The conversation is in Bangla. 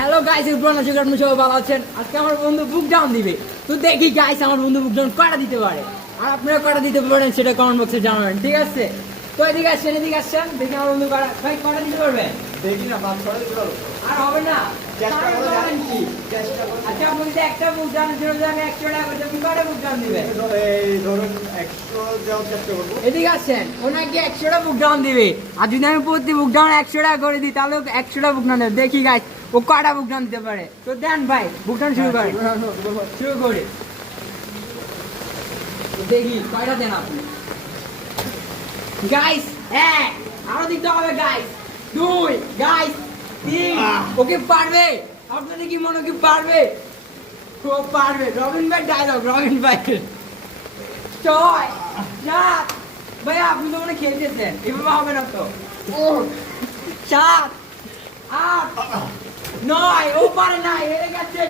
হ্যালো গাইস, আপনারা সবাই ভালো আছেন। আজকে আমার বন্ধু বুক ডাউন দিবে, তো দেখি গাইস আমার বন্ধু বুক ডাউন কয়টা দিতে পারে, আর আপনারা কয়টা দিতে পারেন সেটা কমেন্ট বক্সে জানাবেন, ঠিক আছে? তো এদিকে আসছেন দেখি আমার বন্ধু ভাই কয়টা দিতে পারবেন। দেখি না 5-6 দিতে পারবো। আর হবে না, চেষ্টা করে করেন কি? চেষ্টা করে আচ্ছা আপনি যদি একটা বুক ডাউনের জন্য আমি 100 টাকা করে আপনি কয়টা বুক ডাউন দিবেন? এই ধরুন 100 দেওয়ার চেষ্টা করবো। এদিকে আসছেন, ওনাকে 100টা বুক ডাউন দিবে, আর যদি আমি প্রতি বুক ডাউন 100 টাকা করে দিই তাহলে 100টা বুক ডাউন দেবে। দেখি গাইস ও কয়টা বুক ডাউন দিতে পারে। তো দেন ভাই বুক ডাউন শুরু করেন, শুরু করে তো দেখি কয়টা দেন আপনি। গাইস 1, আরো দিতে হবে গাইস 2, গাইস 3। ওকে পারবে? আপনাদের কি মনে কি পারবে? ও পারবে। রবিন ভাই ডায়লগ, রবিন ভাই 6, 7। ভাই আপনি তো মনে খেলতেছেন, এভাবে হবে না তো। 7, 8, 9। ও পারে না, হেরে গেছে।